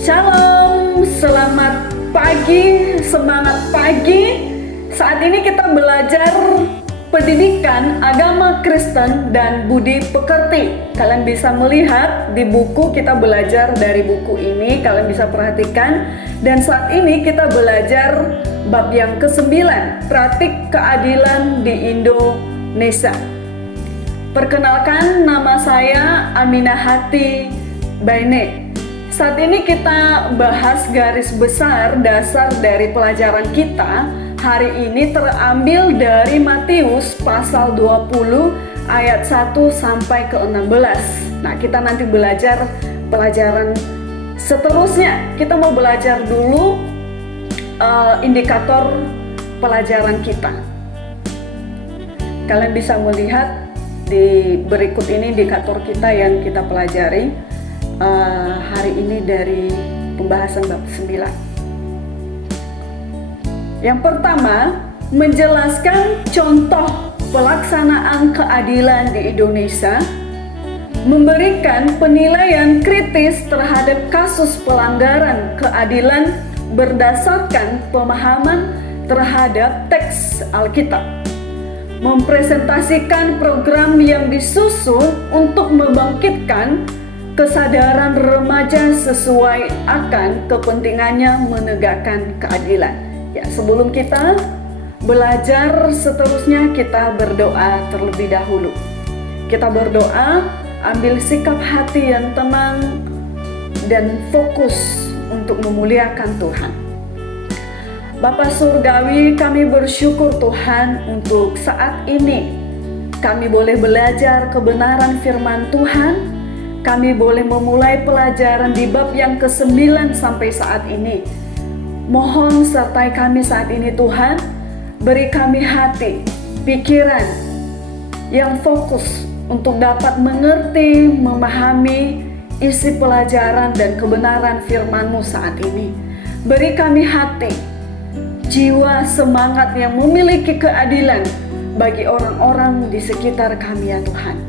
Shalom, selamat pagi, semangat pagi. Saat ini kita belajar pendidikan agama Kristen dan budi pekerti. Kalian bisa melihat di buku, kita belajar dari buku ini, kalian bisa perhatikan. Dan saat ini kita belajar bab yang ke-9, praktik keadilan di Indonesia. Perkenalkan, nama saya Aminah Hati Baine. Saat ini kita bahas garis besar dasar dari pelajaran kita. Hari ini terambil dari Matius pasal 20 ayat 1 sampai ke 16. Nah, kita nanti belajar pelajaran seterusnya. Kita mau belajar dulu indikator pelajaran kita. Kalian bisa melihat di berikut ini indikator kita yang kita pelajari hari ini dari pembahasan bab 9. Yang pertama, menjelaskan contoh pelaksanaan keadilan di Indonesia, memberikan penilaian kritis terhadap kasus pelanggaran keadilan berdasarkan pemahaman terhadap teks Alkitab, mempresentasikan program yang disusun untuk membangkitkan kesadaran remaja sesuai akan kepentingannya menegakkan keadilan. Ya, sebelum kita belajar seterusnya, kita berdoa terlebih dahulu. Kita berdoa, ambil sikap hati yang tenang dan fokus untuk memuliakan Tuhan. Bapa Surgawi, kami bersyukur Tuhan untuk saat ini kami boleh belajar kebenaran firman Tuhan. Kami boleh memulai pelajaran di bab yang ke-9 sampai saat ini. Mohon sertai kami saat ini Tuhan, beri kami hati, pikiran yang fokus untuk dapat mengerti, memahami isi pelajaran dan kebenaran firman-Mu saat ini. Beri kami hati, jiwa semangat yang memiliki keadilan bagi orang-orang di sekitar kami ya Tuhan.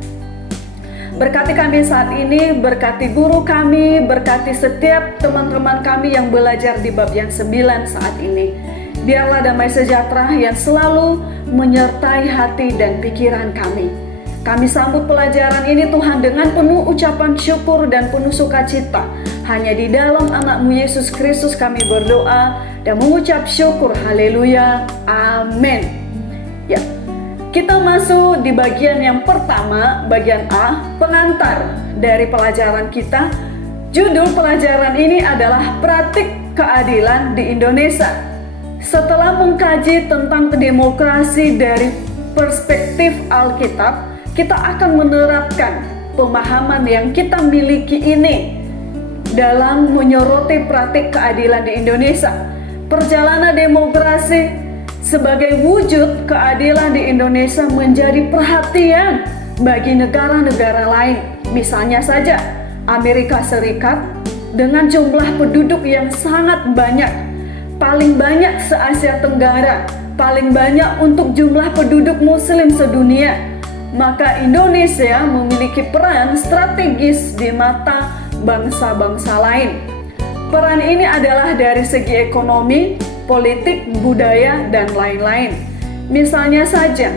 Berkati kami saat ini, berkati guru kami, berkati setiap teman-teman kami yang belajar di bab yang 9 saat ini. Biarlah damai sejahtera yang selalu menyertai hati dan pikiran kami. Kami sambut pelajaran ini Tuhan dengan penuh ucapan syukur dan penuh sukacita. Hanya di dalam anak-Mu Yesus Kristus kami berdoa dan mengucap syukur. Haleluya. Amin. Ya. Kita masuk di bagian yang pertama, bagian A, pengantar dari pelajaran kita. Judul pelajaran ini adalah praktik keadilan di Indonesia. Setelah mengkaji tentang demokrasi dari perspektif Alkitab, kita akan menerapkan pemahaman yang kita miliki ini dalam menyoroti praktik keadilan di Indonesia. Perjalanan demokrasi sebagai wujud keadilan di Indonesia menjadi perhatian bagi negara-negara lain. Misalnya saja Amerika Serikat dengan jumlah penduduk yang sangat banyak, paling banyak se-Asia Tenggara, paling banyak untuk jumlah penduduk Muslim sedunia. Maka Indonesia memiliki peran strategis di mata bangsa-bangsa lain. Peran ini adalah dari segi ekonomi, politik, budaya, dan lain-lain. Misalnya saja,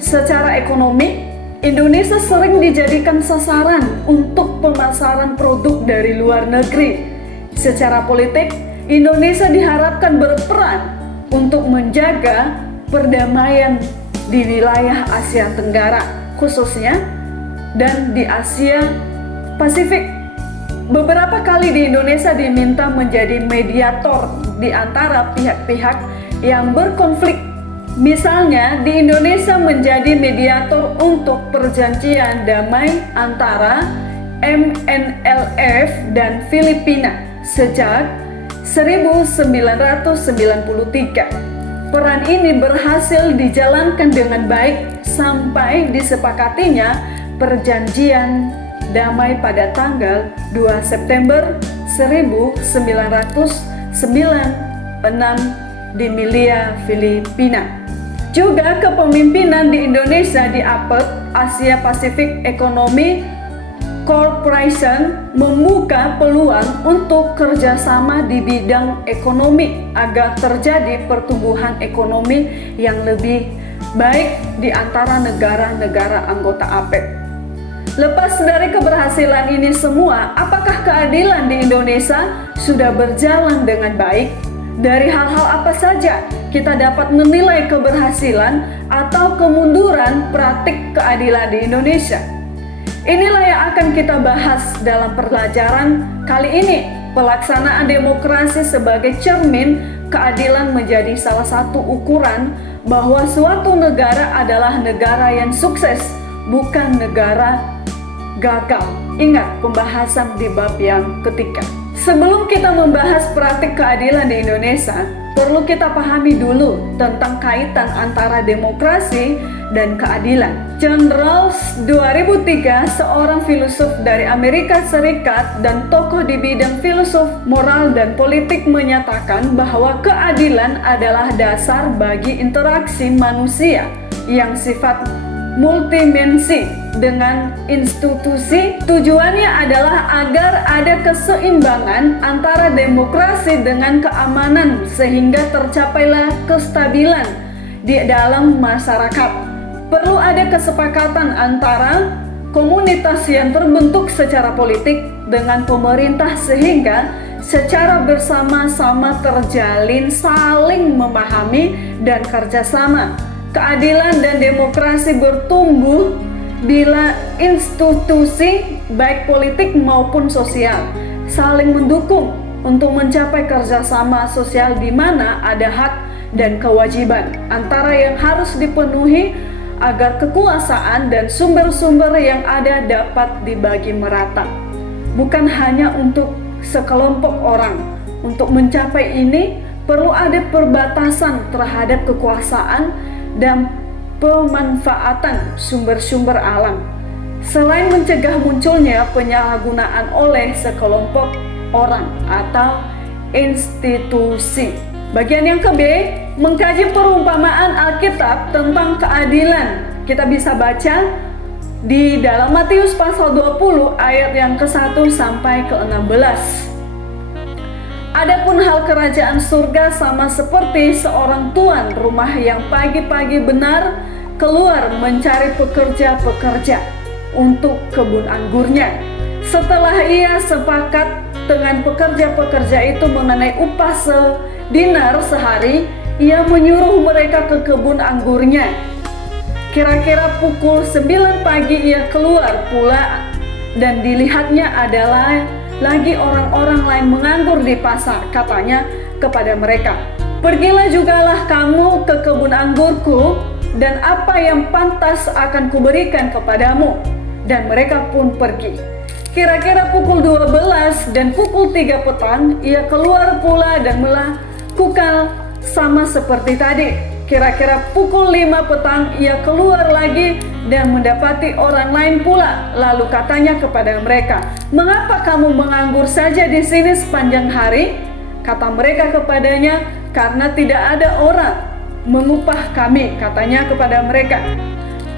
secara ekonomi, Indonesia sering dijadikan sasaran untuk pemasaran produk dari luar negeri. Secara politik, Indonesia diharapkan berperan untuk menjaga perdamaian di wilayah Asia Tenggara, khususnya, dan di Asia Pasifik. Beberapa kali di Indonesia diminta menjadi mediator di antara pihak-pihak yang berkonflik. Misalnya, di Indonesia menjadi mediator untuk perjanjian damai antara MNLF dan Filipina sejak 1993. Peran ini berhasil dijalankan dengan baik sampai disepakatinya perjanjian damai pada tanggal 2 September 1996 di Milia, Filipina. Juga kepemimpinan di Indonesia di APEC, Asia Pasifik Ekonomi Corporation membuka peluang untuk kerjasama di bidang ekonomi agar terjadi pertumbuhan ekonomi yang lebih baik di antara negara-negara anggota APEC. Lepas dari keberhasilan ini semua, apakah keadilan di Indonesia sudah berjalan dengan baik? Dari hal-hal apa saja kita dapat menilai keberhasilan atau kemunduran praktik keadilan di Indonesia? Inilah yang akan kita bahas dalam pelajaran kali ini. Pelaksanaan demokrasi sebagai cermin keadilan menjadi salah satu ukuran bahwa suatu negara adalah negara yang sukses, bukan negara gagal. Ingat pembahasan di bab yang ketiga. Sebelum kita membahas praktik keadilan di Indonesia, perlu kita pahami dulu tentang kaitan antara demokrasi dan keadilan. John Rawls 2003, seorang filosof dari Amerika Serikat dan tokoh di bidang filosof, moral, dan politik menyatakan bahwa keadilan adalah dasar bagi interaksi manusia yang sifat multidimensi dengan institusi. Tujuannya adalah agar ada keseimbangan antara demokrasi dengan keamanan sehingga tercapailah kestabilan di dalam masyarakat. Perlu ada kesepakatan antara komunitas yang terbentuk secara politik dengan pemerintah sehingga secara bersama-sama terjalin saling memahami dan kerjasama. Keadilan dan demokrasi bertumbuh bila institusi baik politik maupun sosial saling mendukung untuk mencapai kerjasama sosial di mana ada hak dan kewajiban antara yang harus dipenuhi agar kekuasaan dan sumber-sumber yang ada dapat dibagi merata. Bukan hanya untuk sekelompok orang. Untuk mencapai ini perlu ada perbatasan terhadap kekuasaan dan pemanfaatan sumber-sumber alam. Selain mencegah munculnya penyalahgunaan oleh sekelompok orang atau institusi. Bagian yang ke B, mengkaji perumpamaan Alkitab tentang keadilan. Kita bisa baca di dalam Matius pasal 20 ayat yang ke-1 sampai ke-16. Adapun hal kerajaan surga sama seperti seorang tuan rumah yang pagi-pagi benar keluar mencari pekerja-pekerja untuk kebun anggurnya. Setelah ia sepakat dengan pekerja-pekerja itu mengenai upah dinar sehari, ia menyuruh mereka ke kebun anggurnya. Kira-kira pukul 9 pagi ia keluar pula dan dilihatnya adalah lagi orang-orang lain menganggur di pasar. Katanya kepada mereka, "Pergilah jugalah kamu ke kebun anggurku dan apa yang pantas akan kuberikan kepadamu." Dan mereka pun pergi. Kira-kira pukul 12 dan pukul 3 petang ia keluar pula dan melakukan sama seperti tadi. Kira-kira pukul 5 petang ia keluar lagi dan mendapati orang lain pula. Lalu katanya kepada mereka, "Mengapa kamu menganggur saja di sini sepanjang hari?" Kata mereka kepadanya, "Karena tidak ada orang mengupah kami." Katanya kepada mereka,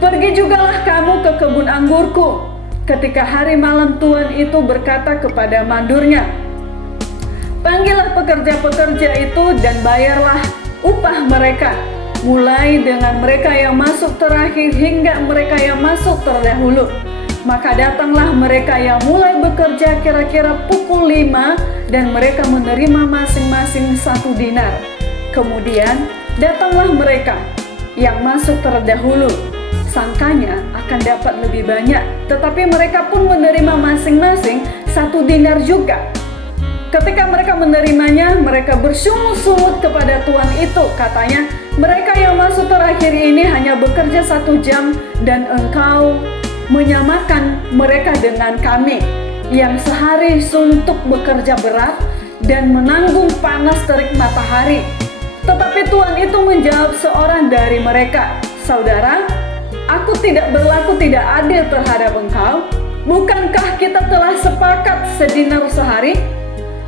"Pergi jugalah kamu ke kebun anggurku." Ketika hari malam tuan itu berkata kepada mandurnya, "Panggillah pekerja-pekerja itu dan bayarlah upah mereka, mulai dengan mereka yang masuk terakhir hingga mereka yang masuk terdahulu." Maka datanglah mereka yang mulai bekerja kira-kira pukul 5 dan mereka menerima masing-masing 1 dinar. Kemudian datanglah mereka yang masuk terdahulu. Sangkanya akan dapat lebih banyak, tetapi mereka pun menerima masing-masing 1 dinar juga. Ketika mereka menerimanya, mereka bersungut-sungut kepada tuan itu. Katanya, "Mereka yang masuk terakhir ini hanya bekerja 1 jam dan engkau menyamakan mereka dengan kami yang sehari suntuk bekerja berat dan menanggung panas terik matahari." Tetapi tuan itu menjawab seorang dari mereka, "Saudara, aku tidak berlaku tidak adil terhadap engkau. Bukankah kita telah sepakat sedinar sehari?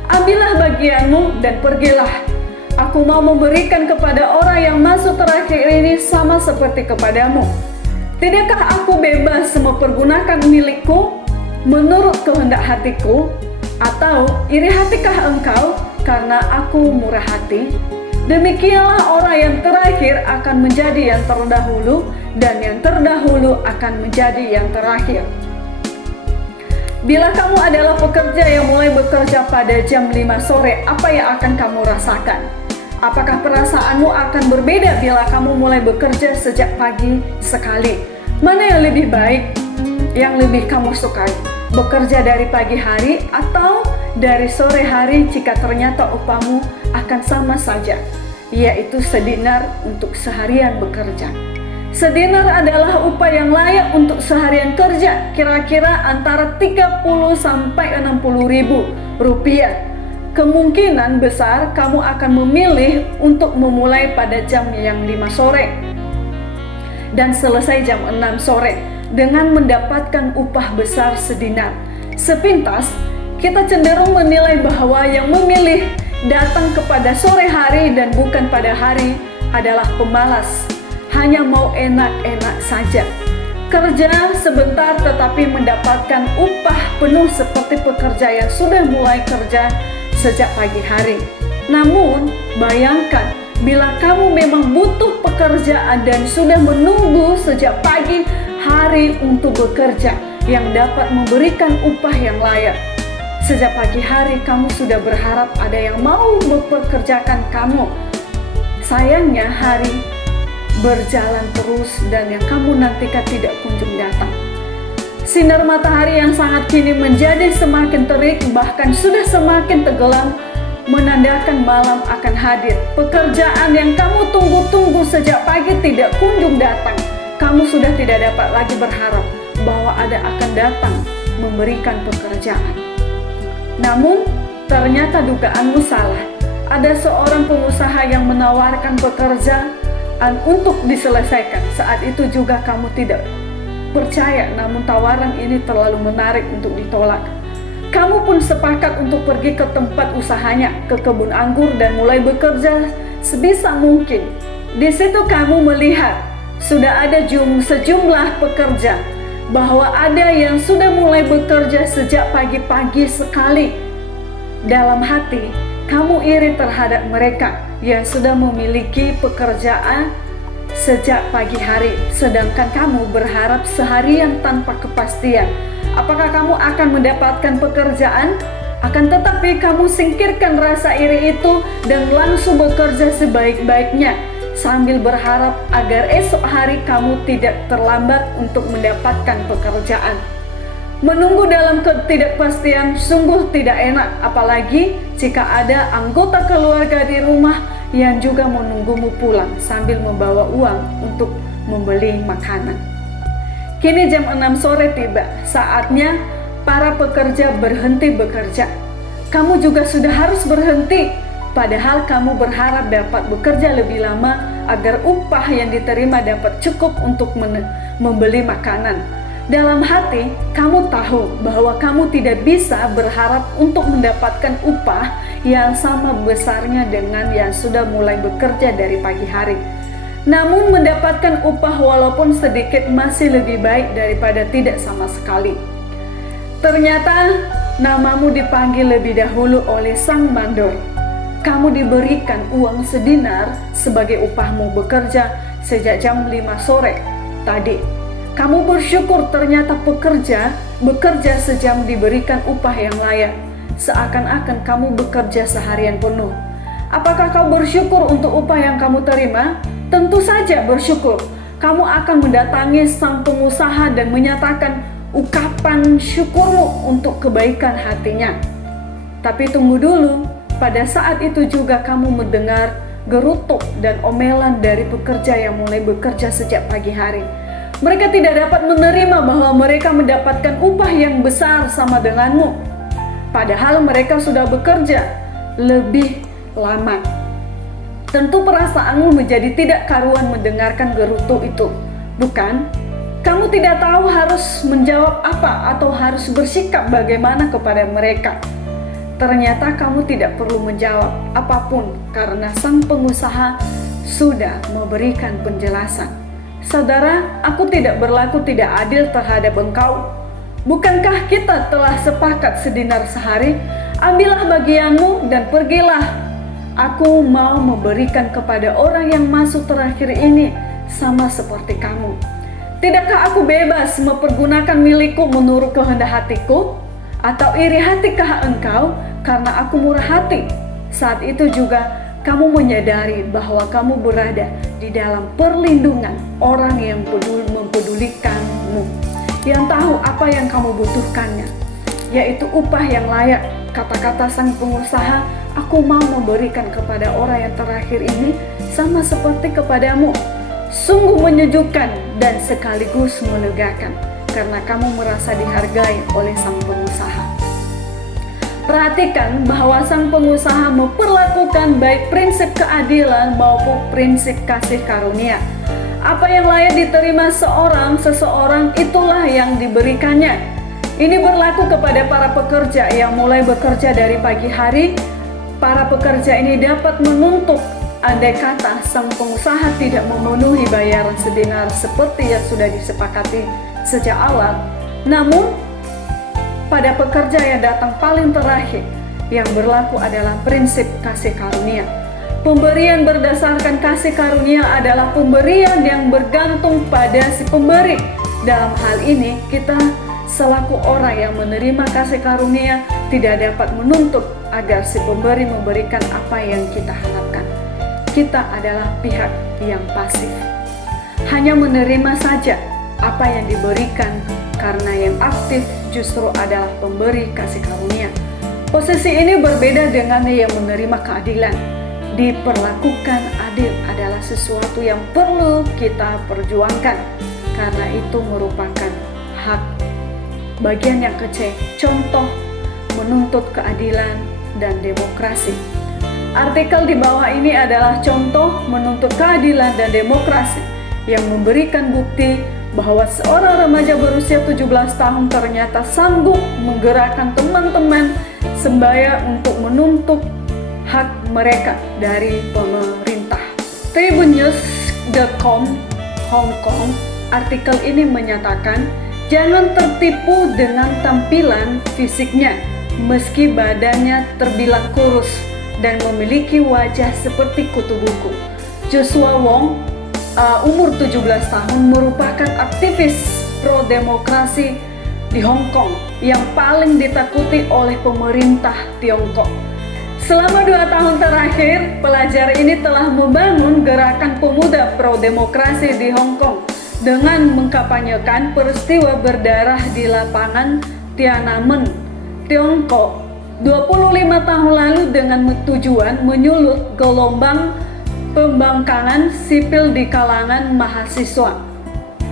Ambillah bagianmu dan pergilah. Aku mau memberikan kepada orang yang masuk terakhir ini sama seperti kepadamu. Tidakkah aku bebas mempergunakan milikku?" menurut kehendak hatiku? Atau iri hatikah engkau karena aku murah hati? Demikianlah orang yang terakhir akan menjadi yang terdahulu, dan yang terdahulu akan menjadi yang terakhir. Bila kamu adalah pekerja yang mulai bekerja pada jam 5 sore, apa yang akan kamu rasakan? Apakah perasaanmu akan berbeda bila kamu mulai bekerja sejak pagi sekali? Mana yang lebih baik, yang lebih kamu sukai? Bekerja dari pagi hari atau dari sore hari jika ternyata upahmu akan sama saja, yaitu sedinar untuk seharian bekerja? Sedinar adalah upah yang layak untuk seharian kerja, kira-kira antara 30 sampai 60 ribu rupiah. Kemungkinan besar kamu akan memilih untuk memulai pada jam yang 5 sore dan selesai jam 6 sore dengan mendapatkan upah besar sedinar. Sepintas, kita cenderung menilai bahwa yang memilih datang kepada sore hari dan bukan pada hari adalah pemalas, hanya mau enak-enak saja. Kerja sebentar tetapi mendapatkan upah penuh seperti pekerja yang sudah mulai kerja sejak pagi hari. Namun, bayangkan bila kamu memang butuh pekerjaan dan sudah menunggu sejak pagi hari untuk bekerja yang dapat memberikan upah yang layak. Sejak pagi hari kamu sudah berharap ada yang mau mempekerjakan kamu. Sayangnya hari berjalan terus dan yang kamu nantikan tidak kunjung datang. Sinar matahari yang sangat kini menjadi semakin terik, bahkan sudah semakin tenggelam, menandakan malam akan hadir. Pekerjaan yang kamu tunggu-tunggu sejak pagi tidak kunjung datang. Kamu sudah tidak dapat lagi berharap bahwa ada akan datang memberikan pekerjaan. Namun, ternyata dugaanmu salah. Ada seorang pengusaha yang menawarkan pekerjaan untuk diselesaikan. Saat itu juga kamu tidak percaya, namun tawaran ini terlalu menarik untuk ditolak. Kamu pun sepakat untuk pergi ke tempat usahanya, ke kebun anggur, dan mulai bekerja sebisa mungkin. Di situ kamu melihat sudah ada sejumlah pekerja, bahwa ada yang sudah mulai bekerja sejak pagi-pagi sekali. Dalam hati, kamu iri terhadap mereka yang sudah memiliki pekerjaan sejak pagi hari, sedangkan kamu berharap seharian tanpa kepastian. Apakah kamu akan mendapatkan pekerjaan? Akan tetapi kamu singkirkan rasa iri itu dan langsung bekerja sebaik-baiknya, sambil berharap agar esok hari kamu tidak terlambat untuk mendapatkan pekerjaan. Menunggu dalam ketidakpastian sungguh tidak enak, apalagi jika ada anggota keluarga di rumah yang juga menunggumu pulang sambil membawa uang untuk membeli makanan. Kini jam 6 sore tiba, saatnya para pekerja berhenti bekerja. Kamu juga sudah harus berhenti, padahal kamu berharap dapat bekerja lebih lama agar upah yang diterima dapat cukup untuk membeli makanan. Dalam hati, kamu tahu bahwa kamu tidak bisa berharap untuk mendapatkan upah yang sama besarnya dengan yang sudah mulai bekerja dari pagi hari. Namun mendapatkan upah walaupun sedikit masih lebih baik daripada tidak sama sekali. Ternyata namamu dipanggil lebih dahulu oleh sang mandor. Kamu diberikan uang sedinar sebagai upahmu bekerja sejak jam 5 sore tadi. Kamu bersyukur ternyata bekerja sejam diberikan upah yang layak, seakan-akan kamu bekerja seharian penuh. Apakah kau bersyukur untuk upah yang kamu terima? Tentu saja bersyukur. Kamu akan mendatangi sang pengusaha dan menyatakan ungkapan syukurmu untuk kebaikan hatinya. Tapi tunggu dulu, pada saat itu juga kamu mendengar gerutuk dan omelan dari pekerja yang mulai bekerja sejak pagi hari. Mereka tidak dapat menerima bahwa mereka mendapatkan upah yang besar sama denganmu, padahal mereka sudah bekerja lebih lama. Tentu perasaanmu menjadi tidak karuan mendengarkan gerutu itu, bukan? Kamu tidak tahu harus menjawab apa atau harus bersikap bagaimana kepada mereka. Ternyata kamu tidak perlu menjawab apapun karena sang pengusaha sudah memberikan penjelasan. Saudara, aku tidak berlaku tidak adil terhadap engkau. Bukankah kita telah sepakat sedinar sehari? Ambillah bagianmu dan pergilah. Aku mau memberikan kepada orang yang masuk terakhir ini sama seperti kamu. Tidakkah aku bebas mempergunakan milikku menurut kehendak hatiku? Atau iri hatikah engkau karena aku murah hati? Saat itu juga kamu menyadari bahwa kamu berada di dalam perlindungan orang yang mempedulikanmu, yang tahu apa yang kamu butuhkannya, yaitu upah yang layak. Kata-kata sang pengusaha, aku mau memberikan kepada orang yang terakhir ini sama seperti kepadamu. Sungguh menyejukkan dan sekaligus melegakan, karena kamu merasa dihargai oleh sang pengusaha. Perhatikan bahwa sang pengusaha memperlakukan baik prinsip keadilan maupun prinsip kasih karunia. Apa yang layak diterima seseorang itulah yang diberikannya. Ini berlaku kepada para pekerja yang mulai bekerja dari pagi hari. Para pekerja ini dapat menuntut andai kata sang pengusaha tidak memenuhi bayaran sedinar seperti yang sudah disepakati sejak awal. Namun pada pekerja yang datang paling terakhir, yang berlaku adalah prinsip kasih karunia. Pemberian berdasarkan kasih karunia adalah pemberian yang bergantung pada si pemberi. Dalam hal ini, kita selaku orang yang menerima kasih karunia tidak dapat menuntut agar si pemberi memberikan apa yang kita harapkan. Kita adalah pihak yang pasif, hanya menerima saja apa yang diberikan, karena yang aktif justru adalah pemberi kasih karunia. Posisi ini berbeda dengan yang menerima keadilan. Diperlakukan adil adalah sesuatu yang perlu kita perjuangkan, karena itu merupakan hak. Bagian yang kecil, contoh menuntut keadilan dan demokrasi. Artikel di bawah ini adalah contoh menuntut keadilan dan demokrasi yang memberikan bukti bahwa seorang remaja berusia 17 tahun ternyata sanggup menggerakkan teman-teman sebaya untuk menuntut hak mereka dari pemerintah. Tribunnews.com Hong Kong, artikel ini menyatakan, jangan tertipu dengan tampilan fisiknya, meski badannya terbilang kurus dan memiliki wajah seperti kutu buku. Joshua Wong, umur 17 tahun, merupakan aktivis pro-demokrasi di Hong Kong yang paling ditakuti oleh pemerintah Tiongkok. Selama 2 tahun terakhir, pelajar ini telah membangun gerakan pemuda pro-demokrasi di Hong Kong dengan mengkampanyekan peristiwa berdarah di lapangan Tiananmen, Tiongkok 25 tahun lalu dengan tujuan menyulut gelombang pembangkangan sipil di kalangan mahasiswa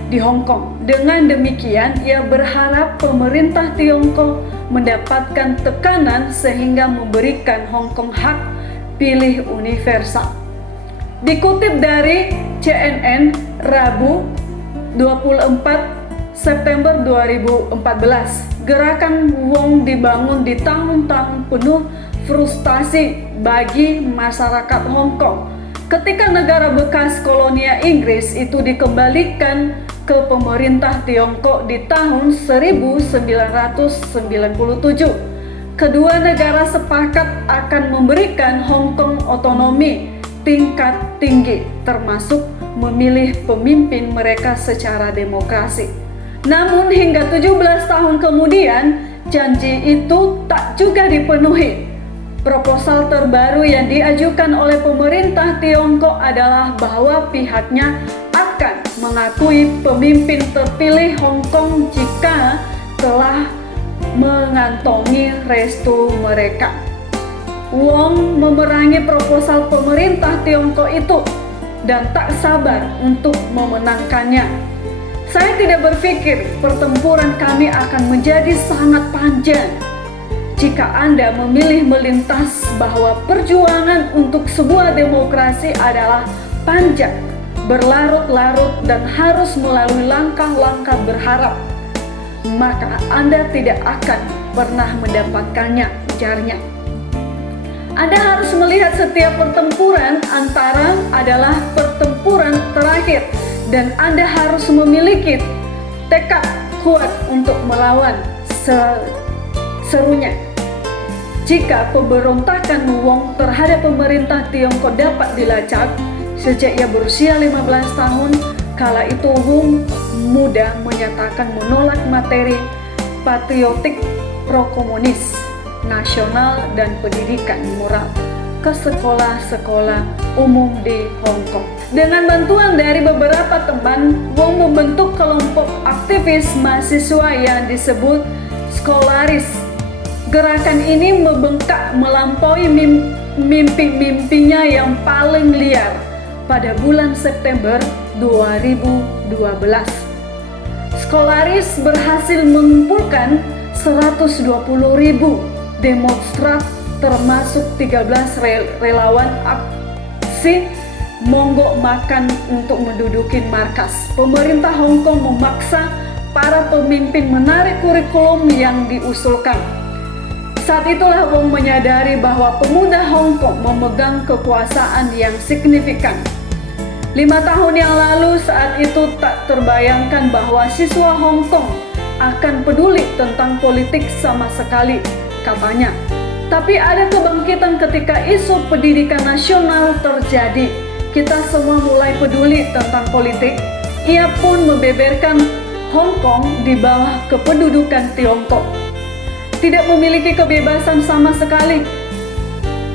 di Hong Kong. Dengan demikian, ia berharap pemerintah Tiongkok mendapatkan tekanan sehingga memberikan Hong Kong hak pilih universal. Dikutip dari CNN Rabu 24 September 2014, gerakan Wong dibangun di tahun-tahun penuh frustasi bagi masyarakat Hong Kong ketika negara bekas kolonia Inggris itu dikembalikan ke pemerintah Tiongkok di tahun 1997. Kedua negara sepakat akan memberikan Hong Kong otonomi tingkat tinggi, termasuk memilih pemimpin mereka secara demokrasi. Namun hingga 17 tahun kemudian, janji itu tak juga dipenuhi. Proposal terbaru yang diajukan oleh pemerintah Tiongkok adalah bahwa pihaknya akan mengakui pemimpin terpilih Hong Kong jika telah mengantongi restu mereka. Wong memerangi proposal pemerintah Tiongkok itu dan tak sabar untuk memenangkannya. Saya tidak berpikir pertempuran kami akan menjadi sangat panjang. Jika Anda memilih melintas bahwa perjuangan untuk sebuah demokrasi adalah panjang, berlarut-larut, dan harus melalui langkah-langkah berharap, maka Anda tidak akan pernah mendapatkannya, ujarnya. Anda harus melihat setiap pertempuran antara adalah pertempuran terakhir, dan Anda harus memiliki tekad kuat untuk melawan, serunya. Jika pemberontakan Wong terhadap pemerintah Tiongkok dapat dilacak sejak ia berusia 15 tahun, kala itu Wong muda menyatakan menolak materi patriotik pro-komunis nasional dan pendidikan moral ke sekolah-sekolah umum di Hong Kong. Dengan bantuan dari beberapa teman, Wong membentuk kelompok aktivis mahasiswa yang disebut Skolaris. Gerakan ini membengkak melampaui mimpi-mimpinya yang paling liar pada bulan September 2012. Skolaris berhasil mengumpulkan 120.000 demonstran termasuk 13 relawan aksi monggok makan untuk menduduki markas. Pemerintah Hong Kong memaksa para pemimpin menarik kurikulum yang diusulkan. Saat itulah Wong menyadari bahwa pemuda Hong Kong memegang kekuasaan yang signifikan. 5 tahun yang lalu saat itu tak terbayangkan bahwa siswa Hong Kong akan peduli tentang politik sama sekali, katanya. Tapi ada kebangkitan ketika isu pendidikan nasional terjadi. Kita semua mulai peduli tentang politik. Ia pun membeberkan Hong Kong di bawah kependudukan Tiongkok tidak memiliki kebebasan sama sekali.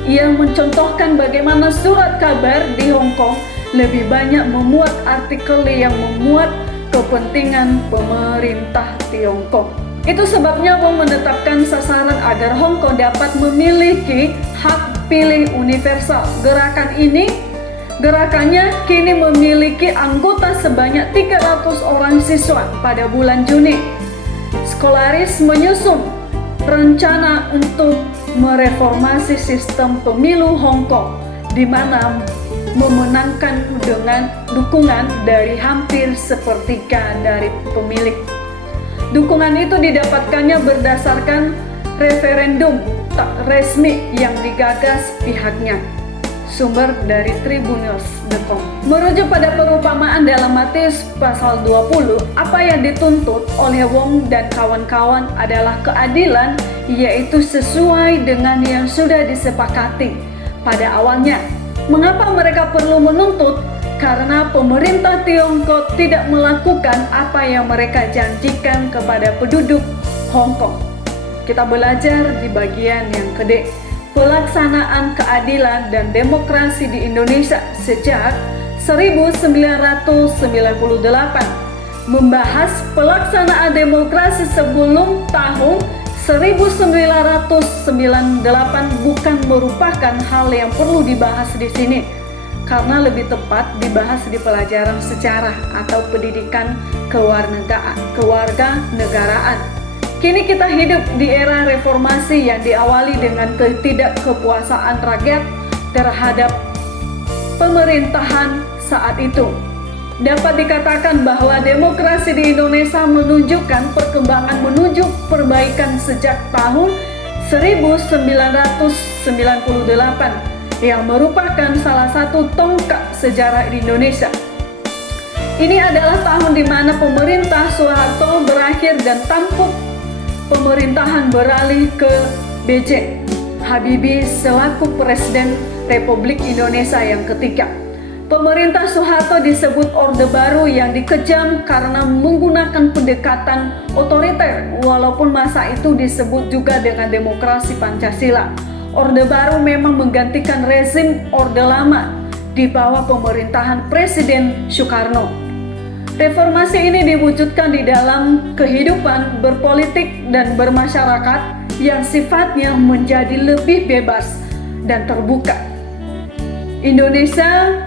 Ia mencontohkan bagaimana surat kabar di Hong Kong lebih banyak memuat artikel yang memuat kepentingan pemerintah Tiongkok. Itu sebabnya Wong menetapkan sasaran agar Hong Kong dapat memiliki hak pilih universal. Gerakannya kini memiliki anggota sebanyak 300 orang siswa pada bulan Juni. Skolaris menyusun rencana untuk mereformasi sistem pemilu Hong Kong, di mana memenangkan dengan dukungan dari hampir sepertiga dari pemilih. Dukungan itu didapatkannya berdasarkan referendum tak resmi yang digagas pihaknya. Sumber dari Tribunnews.com. Merujuk pada perumpamaan dalam Matius pasal 20, apa yang dituntut oleh Wong dan kawan-kawan adalah keadilan, yaitu sesuai dengan yang sudah disepakati pada awalnya. Mengapa mereka perlu menuntut? Karena pemerintah Tiongkok tidak melakukan apa yang mereka janjikan kepada penduduk Hong Kong. Kita belajar di bagian yang kedua. Pelaksanaan keadilan dan demokrasi di Indonesia sejak 1998, membahas pelaksanaan demokrasi sebelum tahun 1998 bukan merupakan hal yang perlu dibahas di sini, karena lebih tepat dibahas di pelajaran sejarah atau pendidikan kewarganegaraan. Kini kita hidup di era reformasi yang diawali dengan ketidakkepuasaan rakyat terhadap pemerintahan saat itu. Dapat dikatakan bahwa demokrasi di Indonesia menunjukkan perkembangan menuju perbaikan sejak tahun 1998 yang merupakan salah satu tonggak sejarah di Indonesia. Ini adalah tahun di mana pemerintah Soeharto berakhir dan tampuk pemerintahan beralih ke B.J. Habibie selaku Presiden Republik Indonesia yang ketiga. Pemerintah Soeharto disebut Orde Baru yang dikejam karena menggunakan pendekatan otoriter, walaupun masa itu disebut juga dengan demokrasi Pancasila. Orde Baru memang menggantikan rezim Orde Lama di bawah pemerintahan Presiden Soekarno. Reformasi ini diwujudkan di dalam kehidupan berpolitik dan bermasyarakat yang sifatnya menjadi lebih bebas dan terbuka. Indonesia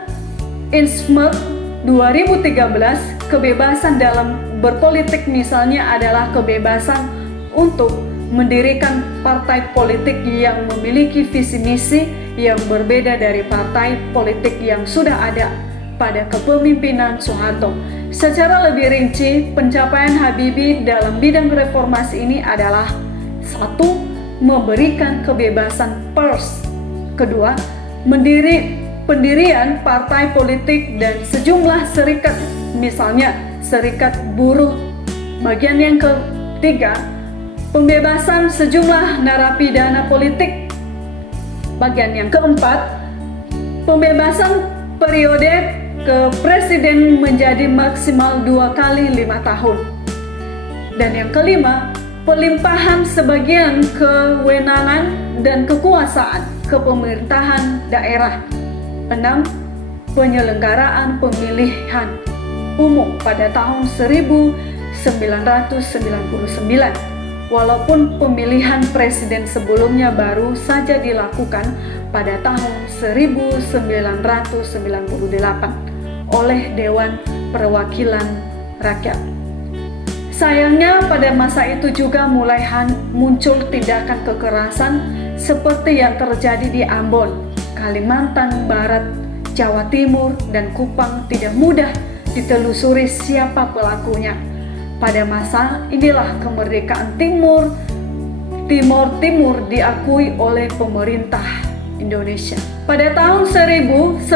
Innsmouth 2013, kebebasan dalam berpolitik misalnya adalah kebebasan untuk mendirikan partai politik yang memiliki visi misi yang berbeda dari partai politik yang sudah ada pada kepemimpinan Soeharto. Secara lebih rinci, pencapaian Habibie dalam bidang reformasi ini adalah: 1. Memberikan kebebasan pers. 2. Pendirian partai politik dan sejumlah serikat, misalnya Serikat Buruh Bagian yang ketiga, pembebasan sejumlah narapidana politik. Bagian yang keempat, pembebasan periode ke presiden menjadi maksimal 2 kali 5 tahun. Dan yang kelima, pelimpahan sebagian kewenangan dan kekuasaan ke pemerintahan daerah. 6. Penyelenggaraan pemilihan umum pada tahun 1999. Walaupun pemilihan presiden sebelumnya baru saja dilakukan pada tahun 1998 oleh Dewan Perwakilan Rakyat. Sayangnya pada masa itu juga mulai muncul tindakan kekerasan seperti yang terjadi di Ambon, Kalimantan Barat, Jawa Timur, dan Kupang tidak mudah ditelusuri siapa pelakunya. Pada masa inilah kemerdekaan Timur diakui oleh pemerintah Indonesia. Pada tahun 1999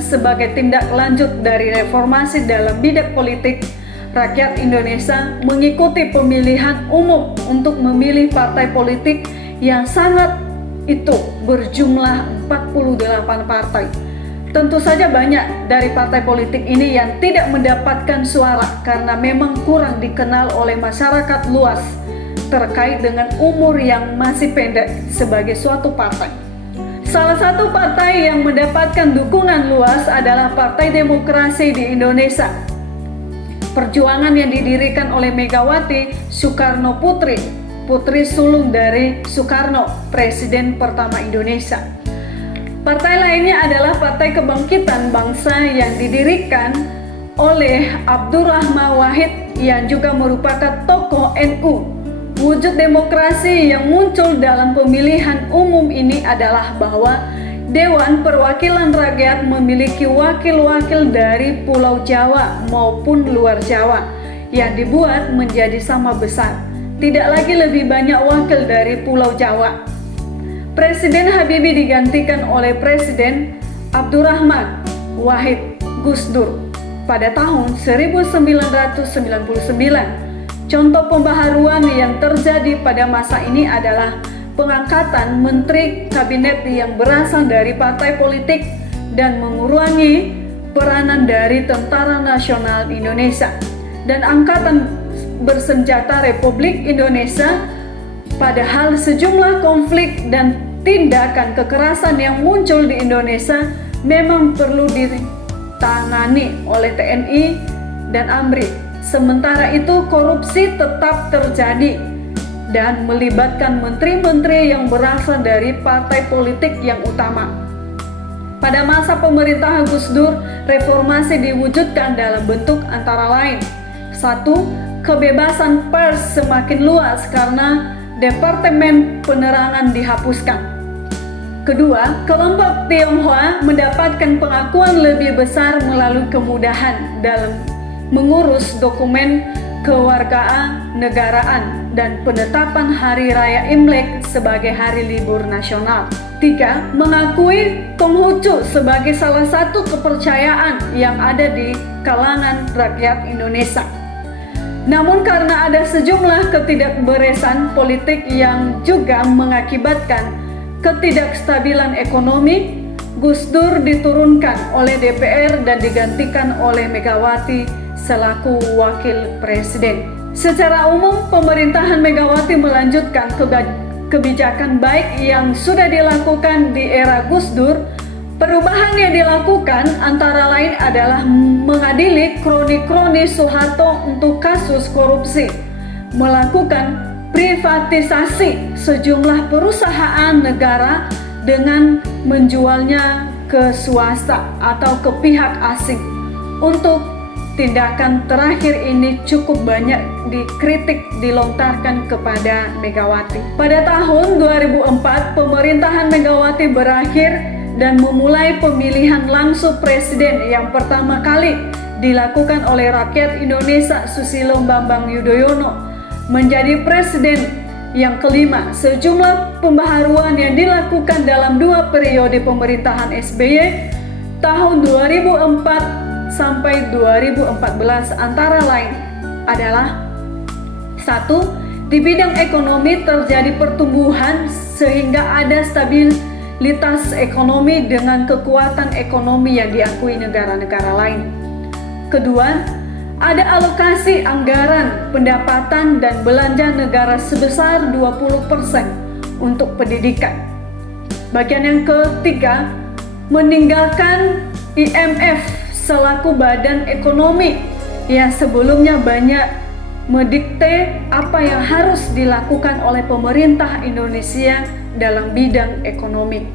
sebagai tindak lanjut dari reformasi dalam bidang politik, rakyat Indonesia mengikuti pemilihan umum untuk memilih partai politik yang sangat itu berjumlah 48 partai. Tentu saja banyak dari partai politik ini yang tidak mendapatkan suara karena memang kurang dikenal oleh masyarakat luas terkait dengan umur yang masih pendek sebagai suatu partai. Salah satu partai yang mendapatkan dukungan luas adalah Partai Demokrasi di Indonesia. Perjuangan yang didirikan oleh Megawati Soekarno Putri, putri sulung dari Soekarno, Presiden pertama Indonesia. Partai lainnya adalah Partai Kebangkitan Bangsa yang didirikan oleh Abdurrahman Wahid yang juga merupakan tokoh NU. Wujud demokrasi yang muncul dalam pemilihan umum ini adalah bahwa Dewan Perwakilan Rakyat memiliki wakil-wakil dari Pulau Jawa maupun luar Jawa yang dibuat menjadi sama besar. Tidak lagi lebih banyak wakil dari Pulau Jawa. Presiden Habibie digantikan oleh Presiden Abdurrahman Wahid Gus Dur pada tahun 1999. Contoh pembaharuan yang terjadi pada masa ini adalah pengangkatan menteri kabinet yang berasal dari partai politik dan mengurangi peranan dari Tentara Nasional Indonesia dan Angkatan Bersenjata Republik Indonesia. Padahal sejumlah konflik dan tindakan kekerasan yang muncul di Indonesia memang perlu ditangani oleh TNI dan AMRI. Sementara itu korupsi tetap terjadi dan melibatkan menteri-menteri yang berasal dari partai politik yang utama. Pada masa pemerintahan Gus Dur, reformasi diwujudkan dalam bentuk antara lain: 1. Kebebasan pers semakin luas karena Departemen Penerangan dihapuskan. Kedua, kelompok Tionghoa mendapatkan pengakuan lebih besar melalui kemudahan dalam mengurus dokumen kewargaan negaraan dan penetapan Hari Raya Imlek sebagai hari libur nasional. 3. Mengakui Konghucu sebagai salah satu kepercayaan yang ada di kalangan rakyat Indonesia. Namun karena ada sejumlah ketidakberesan politik yang juga mengakibatkan ketidakstabilan ekonomi, Gus Dur diturunkan oleh DPR dan digantikan oleh Megawati selaku wakil presiden. Secara umum, pemerintahan Megawati melanjutkan kebijakan baik yang sudah dilakukan di era Gus Dur. Perubahan yang dilakukan antara lain adalah mengadili kroni-kroni Soeharto untuk kasus korupsi, melakukan privatisasi sejumlah perusahaan negara dengan menjualnya ke swasta atau ke pihak asing. Untuk tindakan terakhir ini cukup banyak dikritik dilontarkan kepada Megawati. Pada tahun 2004, pemerintahan Megawati berakhir dan memulai pemilihan langsung presiden yang pertama kali dilakukan oleh rakyat Indonesia. Susilo Bambang Yudhoyono menjadi presiden yang kelima. Sejumlah pembaharuan yang dilakukan dalam 2 periode pemerintahan SBY tahun 2004 sampai 2014 antara lain adalah: 1. Di bidang ekonomi terjadi pertumbuhan sehingga ada stabilitas ekonomi dengan kekuatan ekonomi yang diakui negara-negara lain. Kedua, ada alokasi anggaran, pendapatan dan belanja negara sebesar 20% untuk pendidikan. Bagian yang ketiga, meninggalkan IMF selaku badan ekonomi yang sebelumnya banyak mendikte apa yang harus dilakukan oleh pemerintah Indonesia dalam bidang ekonomi.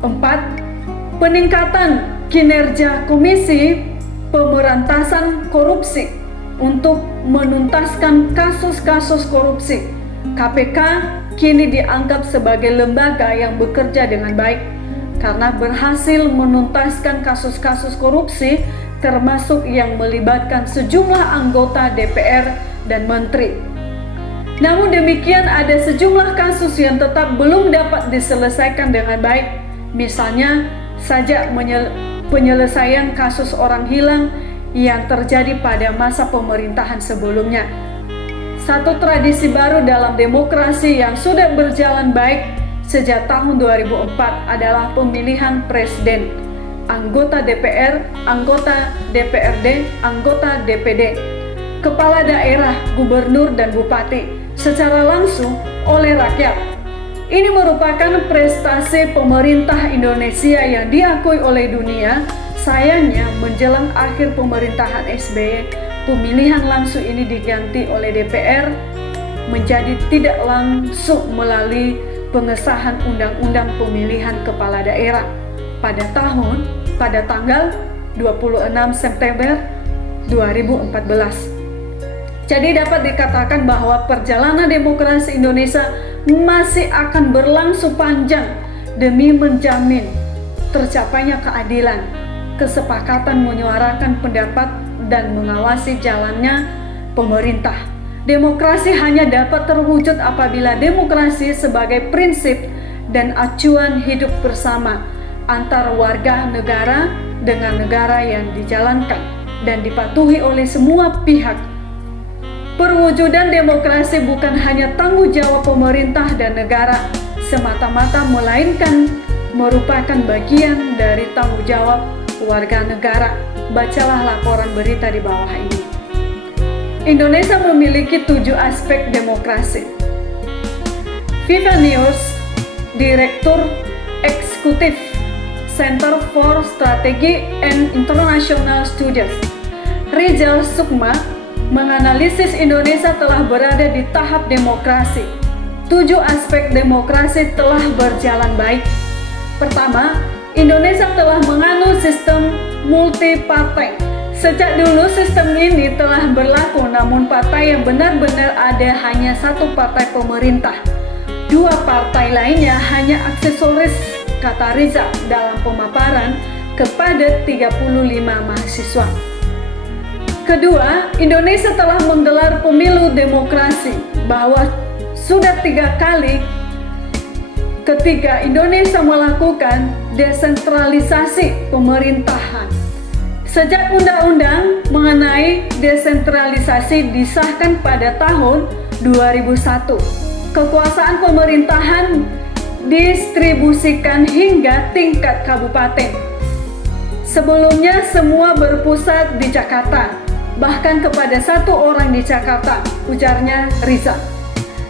4. Peningkatan kinerja Komisi Pemberantasan Korupsi untuk menuntaskan kasus-kasus korupsi. KPK kini dianggap sebagai lembaga yang bekerja dengan baik karena berhasil menuntaskan kasus-kasus korupsi, termasuk yang melibatkan sejumlah anggota DPR dan menteri. Namun demikian, ada sejumlah kasus yang tetap belum dapat diselesaikan dengan baik. Misalnya saja penyelesaian kasus orang hilang yang terjadi pada masa pemerintahan sebelumnya. Satu tradisi baru dalam demokrasi yang sudah berjalan baik sejak tahun 2004 adalah pemilihan presiden, anggota DPR, anggota DPRD, anggota DPD, kepala daerah, gubernur dan bupati secara langsung oleh rakyat. Ini merupakan prestasi pemerintah Indonesia yang diakui oleh dunia. Sayangnya menjelang akhir pemerintahan SBY, pemilihan langsung ini diganti oleh DPR menjadi tidak langsung melalui pengesahan Undang-Undang Pemilihan Kepala Daerah pada tanggal 26 September 2014. Jadi dapat dikatakan bahwa perjalanan demokrasi Indonesia masih akan berlangsung panjang demi menjamin tercapainya keadilan, kesepakatan menyuarakan pendapat dan mengawasi jalannya pemerintah. Demokrasi hanya dapat terwujud apabila demokrasi sebagai prinsip dan acuan hidup bersama antar warga negara dengan negara yang dijalankan dan dipatuhi oleh semua pihak. Perwujudan demokrasi bukan hanya tanggung jawab pemerintah dan negara semata-mata, melainkan merupakan bagian dari tanggung jawab warga negara. Bacalah laporan berita di bawah ini. Indonesia memiliki 7 aspek demokrasi. Viva News, Direktur Eksekutif Center for Strategy and International Studies, Rizal Sukma, menganalisis Indonesia telah berada di tahap demokrasi. 7 aspek demokrasi telah berjalan baik. Pertama, Indonesia telah menganut sistem multipartai. Sejak dulu sistem ini telah berlaku, namun partai yang benar-benar ada hanya satu partai pemerintah. 2 partai lainnya hanya aksesoris, kata Rizal dalam pemaparan kepada 35 mahasiswa. Kedua, Indonesia telah menggelar pemilu demokrasi, bahwa sudah 3 kali ketika Indonesia melakukan desentralisasi pemerintahan. Sejak undang-undang mengenai desentralisasi disahkan pada tahun 2001, kekuasaan pemerintahan distribusikan hingga tingkat kabupaten. Sebelumnya semua berpusat di Jakarta, bahkan kepada 1 orang di Jakarta, ujarnya Rizal.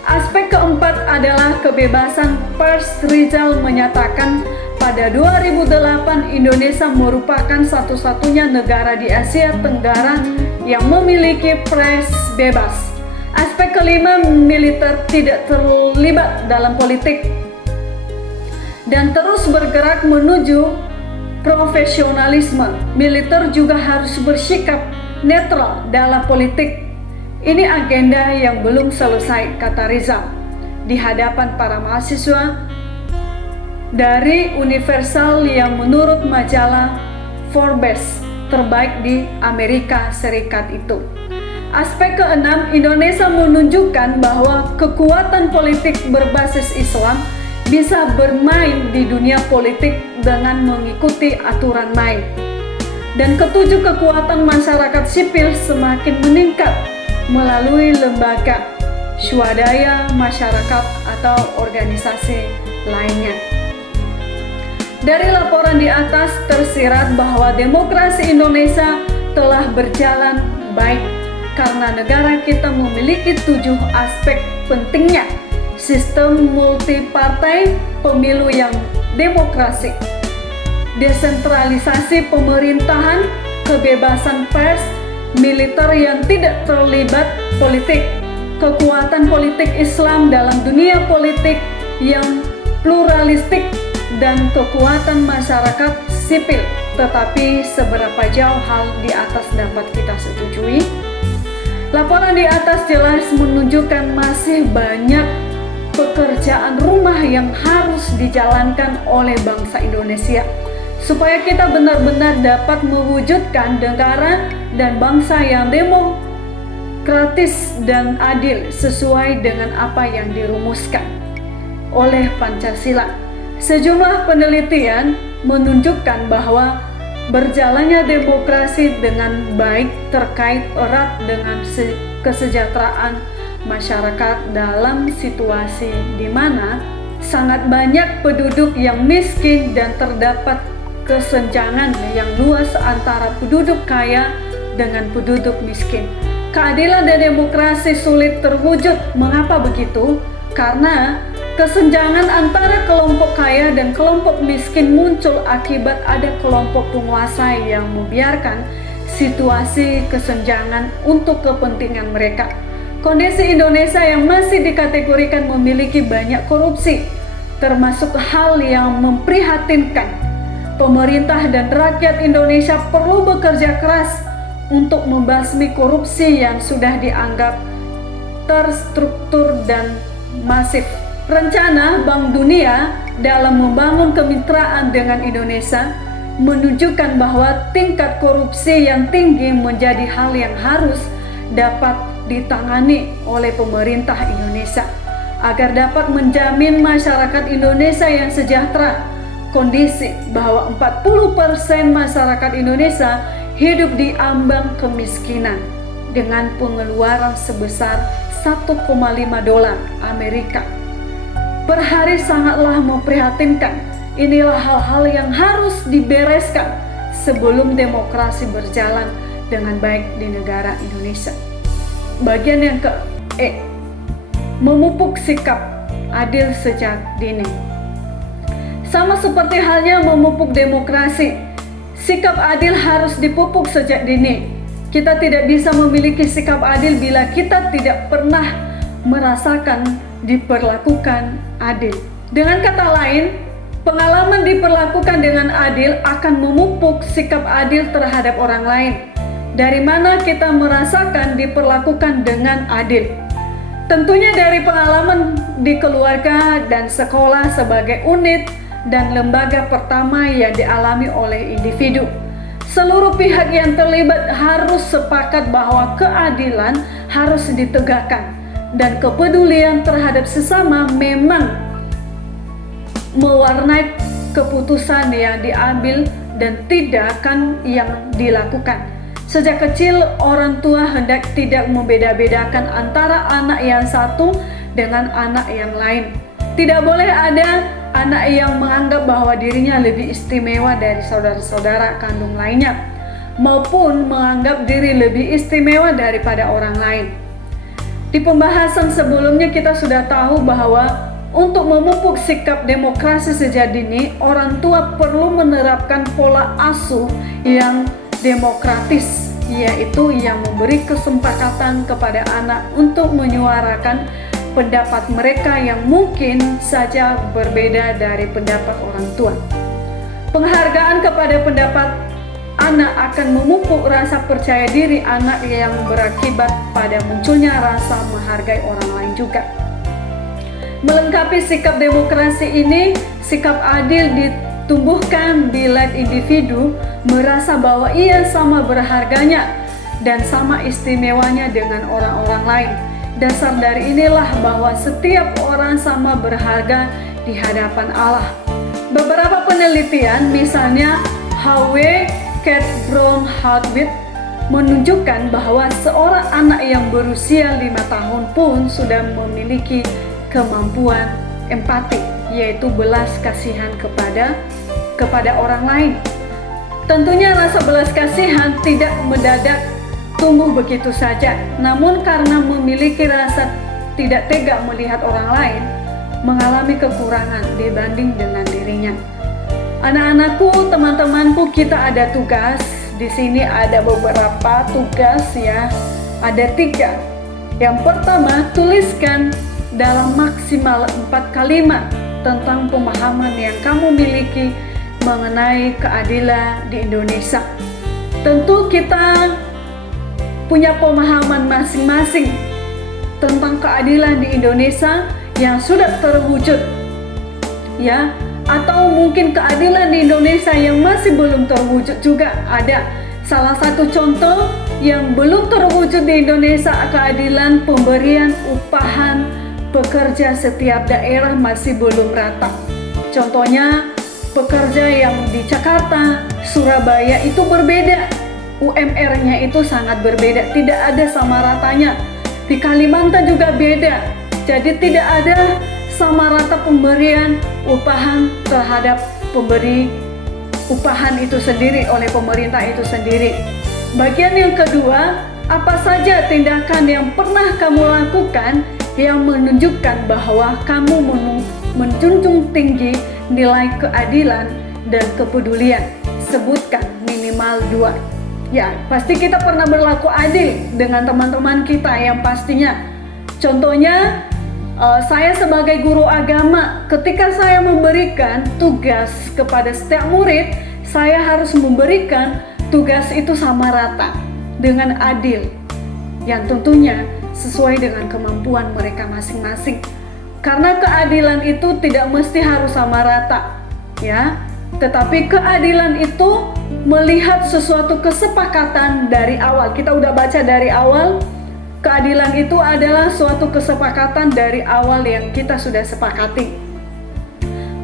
Aspek keempat adalah kebebasan pers. Rizal menyatakan pada 2008 Indonesia merupakan satu-satunya negara di Asia Tenggara yang memiliki pers bebas. Aspek kelima, militer tidak terlibat dalam politik dan terus bergerak menuju profesionalisme. Militer juga harus bersikap netral dalam politik. Ini agenda yang belum selesai, kata Rizal di hadapan para mahasiswa dari Universal yang menurut majalah Forbes terbaik di Amerika Serikat itu. Aspek keenam, Indonesia menunjukkan bahwa kekuatan politik berbasis Islam bisa bermain di dunia politik dengan mengikuti aturan main. Dan ketujuh, kekuatan masyarakat sipil semakin meningkat melalui lembaga swadaya masyarakat atau organisasi lainnya. Dari laporan di atas tersirat bahwa demokrasi Indonesia telah berjalan baik karena negara kita memiliki 7 aspek pentingnya: sistem multipartai, pemilu yang demokrasi, desentralisasi pemerintahan, kebebasan pers, militer yang tidak terlibat politik, kekuatan politik Islam dalam dunia politik yang pluralistik, dan kekuatan masyarakat sipil. Tetapi seberapa jauh hal di atas dapat kita setujui? Laporan di atas jelas menunjukkan masih banyak pekerjaan rumah yang harus dijalankan oleh bangsa Indonesia supaya kita benar-benar dapat mewujudkan negara dan bangsa yang demokratis dan adil sesuai dengan apa yang dirumuskan oleh Pancasila. Sejumlah penelitian menunjukkan bahwa berjalannya demokrasi dengan baik terkait erat dengan kesejahteraan masyarakat dalam situasi di mana sangat banyak penduduk yang miskin dan terdapat kesenjangan yang luas antara penduduk kaya dengan penduduk miskin. Keadilan dan demokrasi sulit terwujud. Mengapa begitu? Karena kesenjangan antara kelompok kaya dan kelompok miskin muncul akibat ada kelompok penguasa yang membiarkan situasi kesenjangan untuk kepentingan mereka. Kondisi Indonesia yang masih dikategorikan memiliki banyak korupsi, termasuk hal yang memprihatinkan. Pemerintah dan rakyat Indonesia perlu bekerja keras untuk membasmi korupsi yang sudah dianggap terstruktur dan masif. Rencana Bank Dunia dalam membangun kemitraan dengan Indonesia menunjukkan bahwa tingkat korupsi yang tinggi menjadi hal yang harus dapat ditangani oleh pemerintah Indonesia agar dapat menjamin masyarakat Indonesia yang sejahtera. Kondisi bahwa 40% masyarakat Indonesia hidup di ambang kemiskinan dengan pengeluaran sebesar 1,5 dolar Amerika per hari sangatlah memprihatinkan. Inilah hal-hal yang harus dibereskan sebelum demokrasi berjalan dengan baik di negara Indonesia. Bagian yang ke-E, memupuk sikap adil sejak dini. Sama seperti halnya memupuk demokrasi, sikap adil harus dipupuk sejak dini. Kita tidak bisa memiliki sikap adil bila kita tidak pernah merasakan diperlakukan adil. Dengan kata lain, pengalaman diperlakukan dengan adil akan memupuk sikap adil terhadap orang lain. Dari mana kita merasakan diperlakukan dengan adil? Tentunya dari pengalaman di keluarga dan sekolah sebagai unit dan lembaga pertama yang dialami oleh individu. Seluruh pihak yang terlibat harus sepakat bahwa keadilan harus ditegakkan dan kepedulian terhadap sesama memang mewarnai keputusan yang diambil dan tindakan yang dilakukan. Sejak kecil, orang tua hendak tidak membeda-bedakan antara anak yang satu dengan anak yang lain. Tidak boleh ada anak yang menganggap bahwa dirinya lebih istimewa dari saudara-saudara kandung lainnya, maupun menganggap diri lebih istimewa daripada orang lain. Di pembahasan sebelumnya kita sudah tahu bahwa untuk memupuk sikap demokrasi sejak dini, orang tua perlu menerapkan pola asuh yang demokratis, yaitu yang memberi kesempatan kepada anak untuk menyuarakan pendapat mereka yang mungkin saja berbeda dari pendapat orang tua. Penghargaan kepada pendapat anak akan memupuk rasa percaya diri anak yang berakibat pada munculnya rasa menghargai orang lain juga. Melengkapi sikap demokrasi ini, sikap adil ditumbuhkan bila individu merasa bahwa ia sama berharganya dan sama istimewanya dengan orang-orang lain. Dasar dari inilah bahwa setiap orang sama berharga di hadapan Allah. Beberapa penelitian, misalnya H.W. Kate Brown Hardwick menunjukkan bahwa seorang anak yang berusia 5 tahun pun sudah memiliki kemampuan empati, yaitu belas kasihan kepada orang lain. Tentunya rasa belas kasihan tidak mendadak tumbuh begitu saja, namun karena memiliki rasa tidak tega melihat orang lain mengalami kekurangan dibanding dengan dirinya. Anak-anakku, teman-temanku, kita ada tugas. Di sini ada beberapa tugas ya, ada 3. Yang pertama, tuliskan dalam maksimal 4 kalimat tentang pemahaman yang kamu miliki mengenai keadilan di Indonesia. Tentu kita punya pemahaman masing-masing tentang keadilan di Indonesia yang sudah terwujud ya, atau mungkin keadilan di Indonesia yang masih belum terwujud juga ada. Salah satu contoh yang belum terwujud di Indonesia, keadilan pemberian upahan pekerja setiap daerah masih belum rata. Contohnya pekerja yang di Jakarta, Surabaya itu berbeda, UMR-nya itu sangat berbeda, tidak ada sama ratanya. Di Kalimantan juga beda, jadi tidak ada sama rata pemberian upahan terhadap pemberi upahan itu sendiri oleh pemerintah itu sendiri. Bagian yang kedua, apa saja tindakan yang pernah kamu lakukan yang menunjukkan bahwa kamu menjunjung tinggi nilai keadilan dan kepedulian. Sebutkan minimal 2. Ya, pasti kita pernah berlaku adil dengan teman-teman kita yang pastinya. Contohnya, saya sebagai guru agama, ketika saya memberikan tugas kepada setiap murid, saya harus memberikan tugas itu sama rata dengan adil, yang tentunya sesuai dengan kemampuan mereka masing-masing. Karena keadilan itu tidak mesti harus sama rata, ya. Tetapi keadilan itu melihat sesuatu kesepakatan dari awal. Kita udah baca dari awal. Keadilan itu adalah suatu kesepakatan dari awal yang kita sudah sepakati.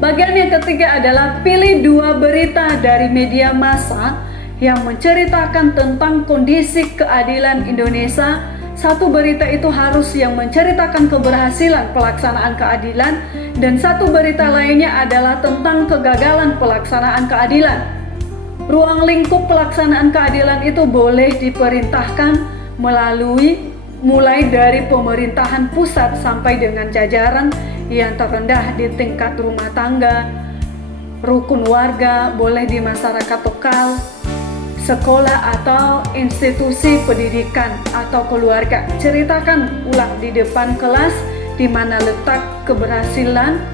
Bagian yang ketiga adalah pilih 2 berita dari media massa yang menceritakan tentang kondisi keadilan Indonesia. Satu berita itu harus yang menceritakan keberhasilan pelaksanaan keadilan, dan satu berita lainnya adalah tentang kegagalan pelaksanaan keadilan. Ruang lingkup pelaksanaan keadilan itu boleh diperintahkan mulai dari pemerintahan pusat sampai dengan jajaran yang terendah di tingkat rumah tangga, rukun warga, boleh di masyarakat lokal, sekolah atau institusi pendidikan atau keluarga. Ceritakan ulang di depan kelas di mana letak keberhasilan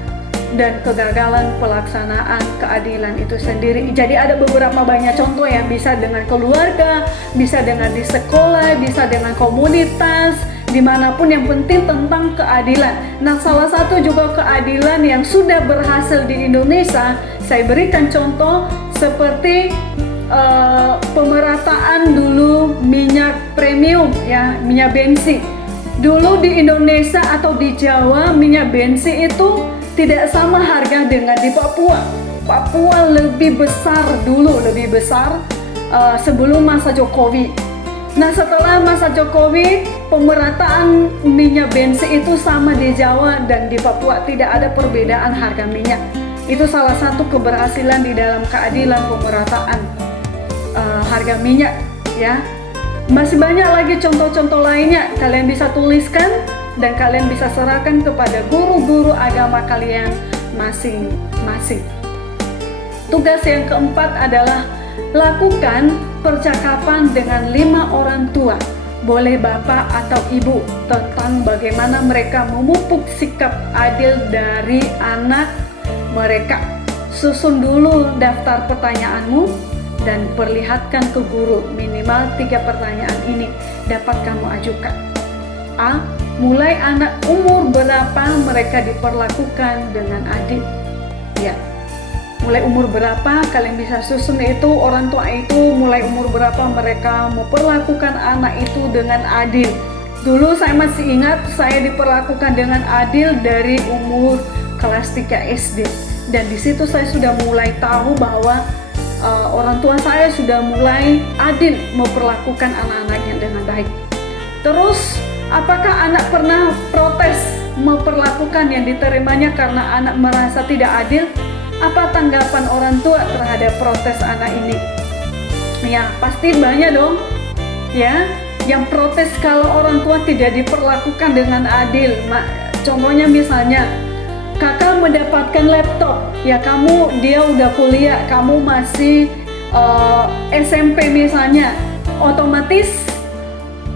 dan kegagalan pelaksanaan keadilan itu sendiri. Jadi ada beberapa banyak contoh yang bisa dengan keluarga, bisa dengan di sekolah, bisa dengan komunitas, dimanapun, yang penting tentang keadilan. Nah, salah satu juga keadilan yang sudah berhasil di Indonesia, saya berikan contoh seperti pemerataan dulu minyak premium ya, minyak bensin. Dulu di Indonesia atau di Jawa minyak bensin itu tidak sama harga dengan di Papua. Papua lebih besar dulu, lebih besar sebelum masa Jokowi. Nah, setelah masa Jokowi, pemerataan minyak bensin itu sama di Jawa dan di Papua, tidak ada perbedaan harga minyak. Itu salah satu keberhasilan di dalam keadilan pemerataan harga minyak ya. Masih banyak lagi contoh-contoh lainnya, kalian bisa tuliskan dan kalian bisa serahkan kepada guru-guru agama kalian masing-masing. Tugas yang keempat adalah lakukan percakapan dengan 5 orang tua, boleh bapak atau ibu, tentang bagaimana mereka memupuk sikap adil dari anak mereka. Susun dulu daftar pertanyaanmu dan perlihatkan ke guru. Minimal 3 pertanyaan ini dapat kamu ajukan. A. Mulai anak umur berapa mereka diperlakukan dengan adil? Ya, mulai umur berapa kalian bisa susun itu, orang tua itu mulai umur berapa mereka memperlakukan anak itu dengan adil. Dulu saya masih ingat, saya diperlakukan dengan adil dari umur kelas 3 SD. Dan di situ saya sudah mulai tahu bahwa orang tua saya sudah mulai adil memperlakukan anak-anaknya dengan baik. Terus, apakah anak pernah protes memperlakukan yang diterimanya karena anak merasa tidak adil? Apa tanggapan orang tua terhadap protes anak ini? Ya, pasti banyak dong. Ya, yang protes kalau orang tua tidak diperlakukan dengan adil. Contohnya misalnya, kakak mendapatkan laptop, ya dia udah kuliah, kamu masih SMP misalnya, otomatis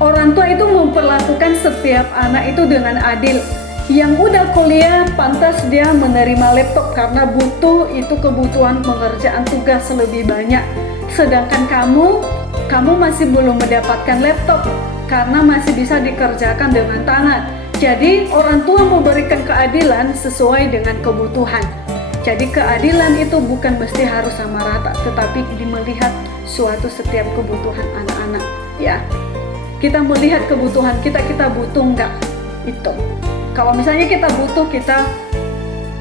orang tua itu memperlakukan setiap anak itu dengan adil. Yang udah kuliah pantas dia menerima laptop karena itu kebutuhan pengerjaan tugas lebih banyak. Sedangkan kamu masih belum mendapatkan laptop karena masih bisa dikerjakan dengan tangan. Jadi orang tua memberikan keadilan sesuai dengan kebutuhan. Jadi keadilan itu bukan mesti harus sama rata, tetapi melihat setiap kebutuhan anak-anak. Ya, kita melihat kebutuhan kita butuh nggak itu. Kalau misalnya kita butuh, kita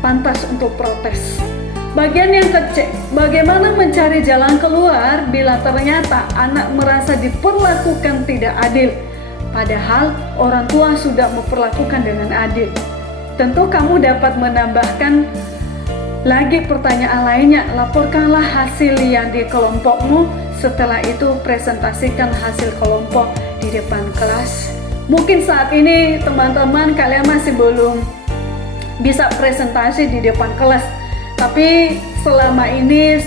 pantas untuk protes. Bagian yang kecil, bagaimana mencari jalan keluar bila ternyata anak merasa diperlakukan tidak adil, padahal orang tua sudah memperlakukan dengan adil. Tentu kamu dapat menambahkan lagi pertanyaan lainnya. Laporkanlah hasil yang di kelompokmu. Setelah itu presentasikan hasil kelompok di depan kelas. Mungkin saat ini teman-teman kalian masih belum bisa presentasi di depan kelas. Tapi selama ini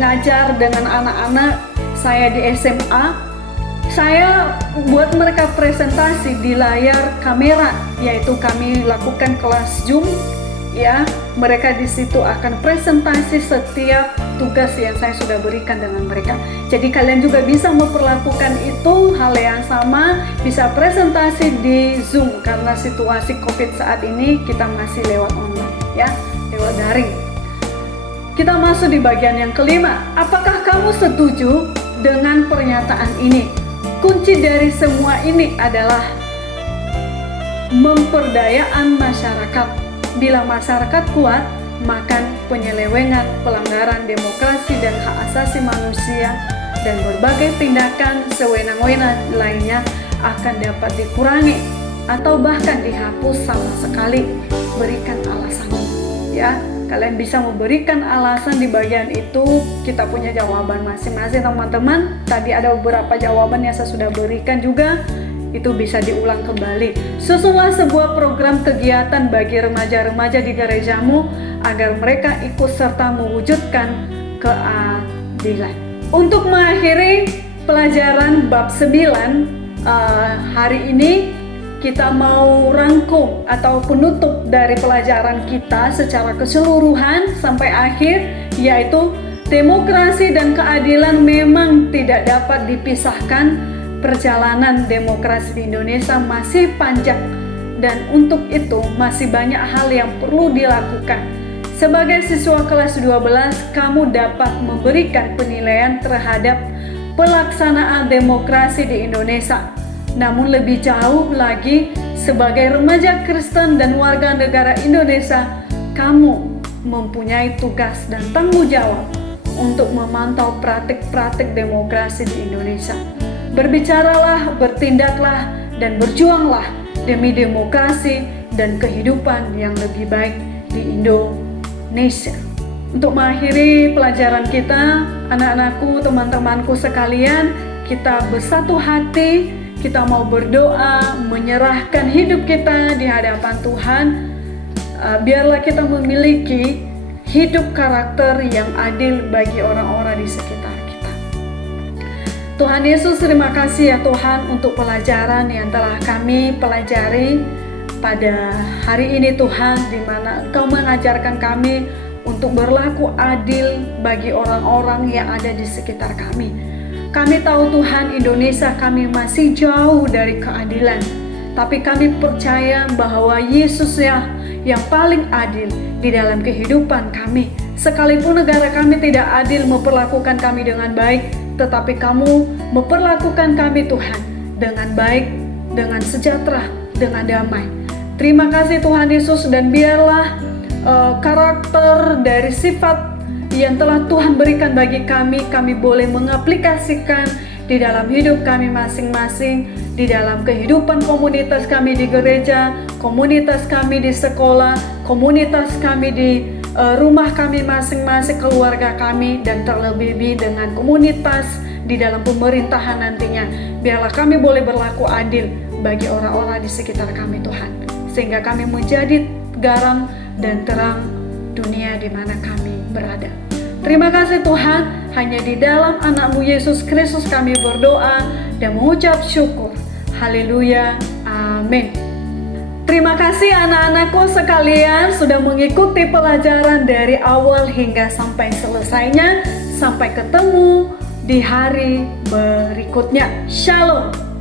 ngajar dengan anak-anak saya di SMA, saya buat mereka presentasi di layar kamera, yaitu kami lakukan kelas Zoom. Ya, mereka di situ akan presentasi setiap tugas yang saya sudah berikan dengan mereka. Jadi kalian juga bisa memperlakukan itu hal yang sama, bisa presentasi di Zoom karena situasi COVID saat ini kita masih lewat online, ya, lewat daring. Kita masuk di bagian yang kelima. Apakah kamu setuju dengan pernyataan ini? Kunci dari semua ini adalah memperdayaan masyarakat. Bila masyarakat kuat, maka penyelewengan, pelanggaran demokrasi dan hak asasi manusia dan berbagai tindakan sewenang-wenang lainnya akan dapat dikurangi atau bahkan dihapus sama sekali. Berikan alasan, ya. Kalian bisa memberikan alasan di bagian itu. Kita punya jawaban masing-masing, teman-teman. Tadi ada beberapa jawaban yang saya sudah berikan juga. Itu bisa diulang kembali. Susunlah sebuah program kegiatan bagi remaja-remaja di gerejamu agar mereka ikut serta mewujudkan keadilan. Untuk mengakhiri pelajaran bab 9 hari ini, kita mau rangkum atau penutup dari pelajaran kita secara keseluruhan sampai akhir, yaitu demokrasi dan keadilan memang tidak dapat dipisahkan. Perjalanan demokrasi di Indonesia masih panjang dan untuk itu masih banyak hal yang perlu dilakukan. Sebagai siswa kelas 12, kamu dapat memberikan penilaian terhadap pelaksanaan demokrasi di Indonesia. Namun lebih jauh lagi, sebagai remaja Kristen dan warga negara Indonesia, kamu mempunyai tugas dan tanggung jawab untuk memantau praktik-praktik demokrasi di Indonesia. Berbicaralah, bertindaklah, dan berjuanglah demi demokrasi dan kehidupan yang lebih baik di Indonesia. Untuk mengakhiri pelajaran kita, anak-anakku, teman-temanku sekalian, kita bersatu hati, kita mau berdoa, menyerahkan hidup kita di hadapan Tuhan. Biarlah kita memiliki hidup karakter yang adil bagi orang-orang di sekitar. Tuhan Yesus, terima kasih ya Tuhan untuk pelajaran yang telah kami pelajari pada hari ini Tuhan, di mana Engkau mengajarkan kami untuk berlaku adil bagi orang-orang yang ada di sekitar kami. Kami tahu Tuhan, Indonesia kami masih jauh dari keadilan, tapi kami percaya bahwa Yesus ya yang paling adil di dalam kehidupan kami. Sekalipun negara kami tidak adil memperlakukan kami dengan baik, tetapi kamu memperlakukan kami Tuhan dengan baik, dengan sejahtera, dengan damai. Terima kasih Tuhan Yesus, dan biarlah karakter dari sifat yang telah Tuhan berikan bagi kami boleh mengaplikasikan di dalam hidup kami masing-masing, di dalam kehidupan komunitas kami di gereja, komunitas kami di sekolah, komunitas kami di rumah kami masing-masing, keluarga kami, dan terlebih dengan komunitas di dalam pemerintahan nantinya. Biarlah kami boleh berlaku adil bagi orang-orang di sekitar kami, Tuhan, sehingga kami menjadi garam dan terang dunia di mana kami berada. Terima kasih Tuhan, hanya di dalam anak-Mu Yesus Kristus kami berdoa dan mengucap syukur. Haleluya, amin. Terima kasih anak-anakku sekalian sudah mengikuti pelajaran dari awal hingga sampai selesainya. Sampai ketemu di hari berikutnya. Shalom.